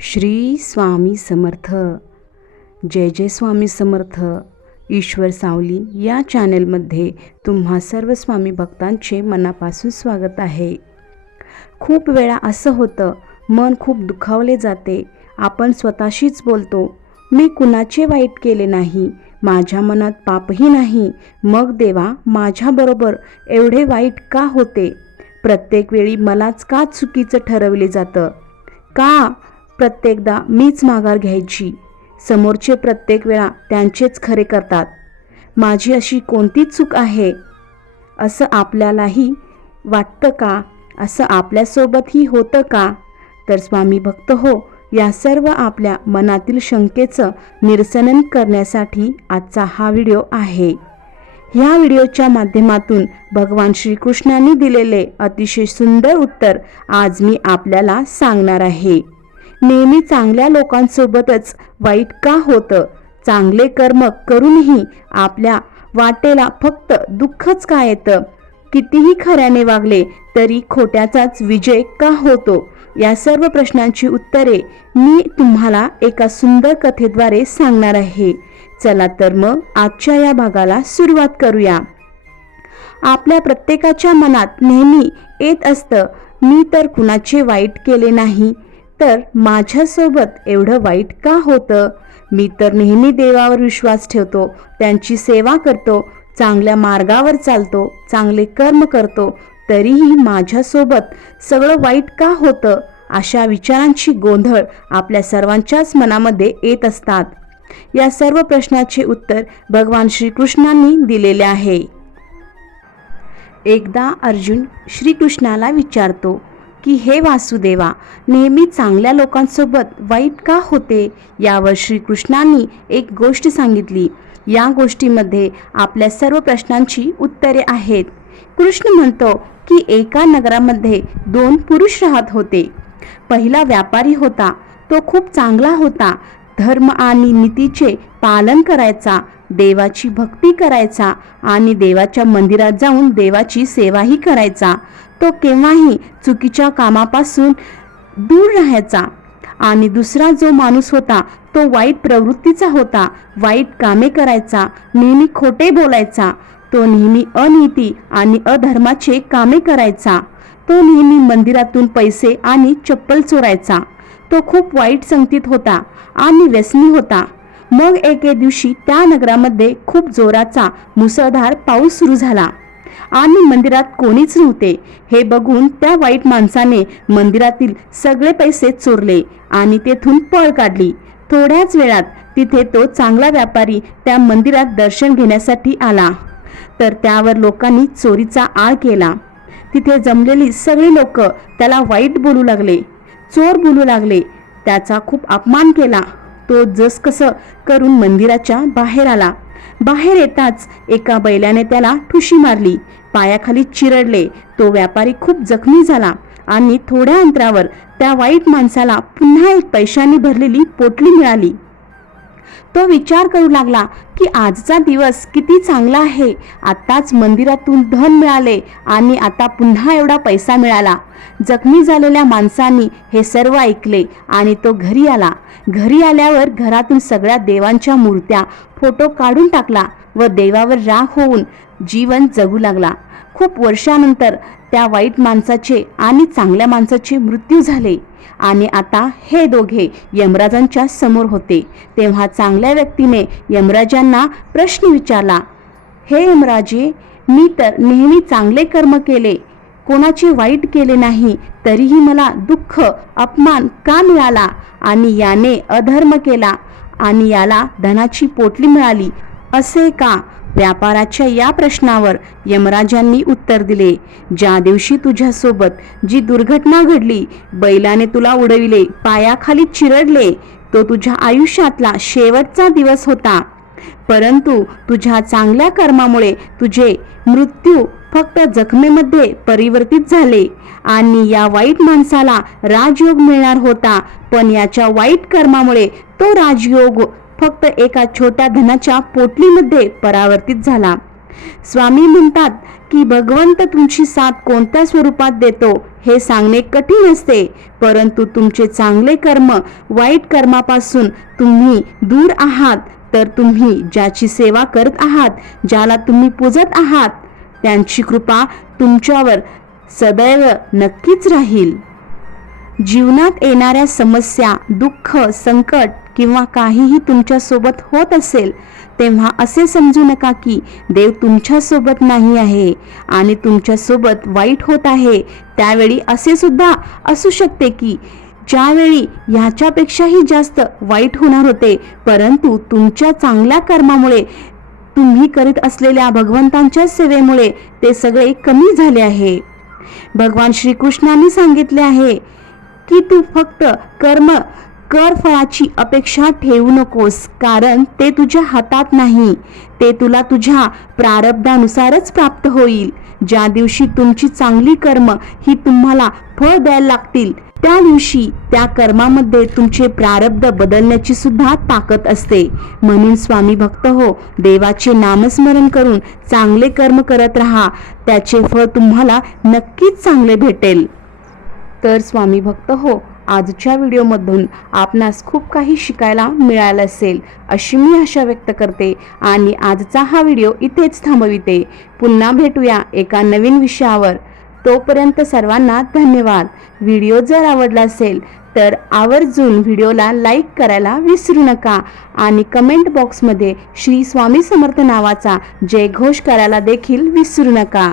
श्री स्वामी समर्थ. जय जय स्वामी समर्थ. ईश्वर सावली या चॅनलमध्ये तुम्हा सर्व स्वामी भक्तांचे मनापासून स्वागत आहे. खूप वेळा असं होतं मन खूप दुखावले जाते. आपण स्वतःशीच बोलतो मी कुणाचे वाईट केले नाही? माझ्या मनात पापही नाही. मग देवा माझ्याबरोबर एवढे वाईट का होते? प्रत्येक वेळी मलाच का चुकीचं ठरवले जातं? का प्रत्येकदा मीच माघार घ्यायची. समोरचे प्रत्येक वेळा त्यांचेच खरे करतात. माझी अशी कोणती चूक आहे? असं आपल्यालाही वाटतं का? असं आपल्यासोबतही होतं का? तर स्वामी भक्त हो या सर्व आपल्या मनातील शंकेचं निरसनन करण्यासाठी आजचा हा व्हिडिओ आहे. ह्या व्हिडिओच्या माध्यमातून भगवान श्रीकृष्णांनी दिलेले अतिशय सुंदर उत्तर आज मी आपल्याला सांगणार आहे. नेहमी चांगल्या लोकांसोबतच वाईट का होतं? चांगले कर्म करूनही आपल्या वाटेला फक्त दुःखच का येतं? कितीही खऱ्याने वागले तरी खोट्याचाच विजय का होतो? या सर्व प्रश्नांची उत्तरे मी तुम्हाला एका सुंदर कथेद्वारे सांगणार आहे. चला तर मग आजच्या या भागाला सुरुवात करूया. आपल्या प्रत्येकाच्या मनात नेहमी येत असतं मी तर कुणाचे वाईट केले नाही तर माझ्यासोबत एवढं वाईट का होतं? मी तर नेहमी देवावर विश्वास ठेवतो त्यांची सेवा करतो चांगल्या मार्गावर चालतो चांगले कर्म करतो तरीही माझ्यासोबत सगळं वाईट का होतं? अशा विचारांची गोंधळ आपल्या सर्वांच्याच मनामध्ये येत असतात. या सर्व प्रश्नाचे उत्तर भगवान श्रीकृष्णांनी दिलेले आहे. एकदा अर्जुन श्रीकृष्णाला विचारतो की हे वासुदेवा नेहमी चांगल्या लोकांसोबत वाईट का होते? यावर श्रीकृष्णांनी एक गोष्ट सांगितली. या गोष्टीमध्ये आपल्या सर्व प्रश्नांची उत्तरे आहेत. कृष्ण म्हणतो की एका नगरामध्ये दोन पुरुष राहत होते. पहिला व्यापारी होता तो खूप चांगला होता. धर्म आणि नीतीचे पालन करायचा देवाची भक्ती करायचा आणि देवाच्या मंदिरात जाऊन देवाची सेवाही करायचा. तो केव्हाही चुकीच्या कामापासून दूर राहायचा. आणि दुसरा जो माणूस होता तो वाईट प्रवृत्तीचा होता वाईट कामे करायचा नेहमी खोटे बोलायचा. तो नेहमी अनिती आणि अधर्माचे कामे करायचा. तो नेहमी मंदिरातून पैसे आणि चप्पल चोरायचा. तो खूप वाईट संगतीत होता आणि व्यसनी होता. मग एके दिवशी त्या नगरामध्ये खूप जोराचा मुसळधार पाऊस सुरू झाला. आणि मंदिरात कोणीच नव्हते. हे बघून त्या वाईट माणसाने मंदिरातील सगळे पैसे चोरले आणि तेथून पळ काढली. थोड्याच वेळात तिथे तो चांगला व्यापारी त्या मंदिरात दर्शन घेण्यासाठी आला. तर त्यावर लोकांनी चोरीचा आळ केला. तिथे जमलेली सगळी लोक त्याला वाईट बोलू लागले चोर बोलू लागले. त्याचा खूप अपमान केला. तो जसकसं करून मंदिराच्या बाहेर आला. बाहेर येताच एका बैलाने त्याला ठुशी मारली. पायाखाली चिरडले. तो व्यापारी खूप जखमी झाला आणि थोड्या अंतरावर त्या वाईट माणसाला पुन्हा एक पैशाने भरलेली पोटली मिळाली. तो विचार करू लागला की आजचा दिवस किती चांगला आहे. आताच मंदिरातून धन मिळाले आणि आता पुन्हा एवढा पैसा मिळाला. जखमी झालेल्या माणसांनी हे सर्व ऐकले आणि तो घरी आला. घरी आल्यावर घरातून सगळ्या देवांच्या मूर्त्या फोटो काढून टाकला व देवावर राग होऊन जीवन जगू लागला. खूप वर्षानंतर त्या वाईट माणसाचे आणि चांगल्या माणसाचे मृत्यू झाले. आणि आता हे दोघे यमराजांच्या समोर होते. तेव्हा चांगल्या व्यक्तीने यमराजांना प्रश्न विचारला हे यमराजे मी तर नेहमी चांगले कर्म केले. कोणाचे वाईट केले नाही तरीही मला दुःख अपमान का मिळाला? आणि याने अधर्म केला. आणि याला धनाची पोटली मिळाली. असे का? व्यापाराच्या या प्रश्नावर यमराजांनी उत्तर दिले. ज्या दिवशी तुझ्यासोबत जी दुर्घटना घडली बैलाने तुला उडविले पायाखाली चिरडले तो तुझ्या आयुष्यातला शेवटचा दिवस होता. परंतु तुझ्या चांगल्या कर्मामुळे तुझे मृत्यू फक्त जखमेमध्ये परिवर्तित झाले आणि या वाईट माणसाला राजयोग मिळणार होता पण याच्या वाईट कर्मामुळे तो राजयोग फक्त एका छोट्या धनाच्या पोटलीमध्ये परावर्तित झाला. स्वामी म्हणतात की भगवंत तुमची साथ कोणत्या स्वरूपात देतो हे सांगणे कठीण असते परंतु तुमचे चांगले कर्म वाईट कर्मापासून तुम्ही दूर आहात तर तुम्ही ज्याची सेवा करत आहात ज्याला तुम्ही पूजत आहात त्यांची कृपा तुमच्यावर सदैव नक्कीच राहील. जीवनात येणाऱ्या समस्या दुःख संकट किंवा काहीही तुमच्यासोबत होत असेल तेव्हा असे समजू नका की देव तुमच्यासोबत नाही आहे आणि तुमच्यासोबत वाईट होत आहे. त्यावेळी असे सुद्धा असू शकते की ज्यावेळी ह्याच्यापेक्षाही जास्त वाईट होणार होते परंतु तुमच्या चांगल्या कर्मामुळे तुम्ही करीत असलेल्या भगवंतांच्या सेवेमुळे ते सगळे कमी झाले आहे. भगवान श्रीकृष्णांनी सांगितले आहे की तू फक्त कर्म कर फळाची अपेक्षा ठेवू नकोस कारण ते तुझ्या हातात नाही. ते तुला तुझ्या प्रारब्धानुसारच प्राप्त होईल. ज्या दिवशी तुमची चांगली कर्म ही तुम्हाला फळ द्यायला लागतील त्या दिवशी त्या कर्मामध्ये तुमचे प्रारब्ध बदलण्याची सुद्धा ताकद असते. म्हणून स्वामी भक्त हो देवाचे नामस्मरण करून चांगले कर्म करत राहा. त्याचे फळ तुम्हाला नक्कीच चांगले भेटेल. तर स्वामी भक्त हो आजच्या व्हिडिओमधून आपणास खूप काही शिकायला मिळालं असेल अशी मी आशा व्यक्त करते आणि आजचा हा व्हिडिओ इथेच थांबविते. पुन्हा भेटूया एका नवीन विषयावर. तोपर्यंत सर्वांना धन्यवाद. व्हिडिओ जर आवडला असेल तर आवर्जून व्हिडिओला लाईक करायला विसरू नका आणि कमेंट बॉक्समध्ये श्री स्वामी समर्थ नावाचा जयघोष करायला देखील विसरू नका.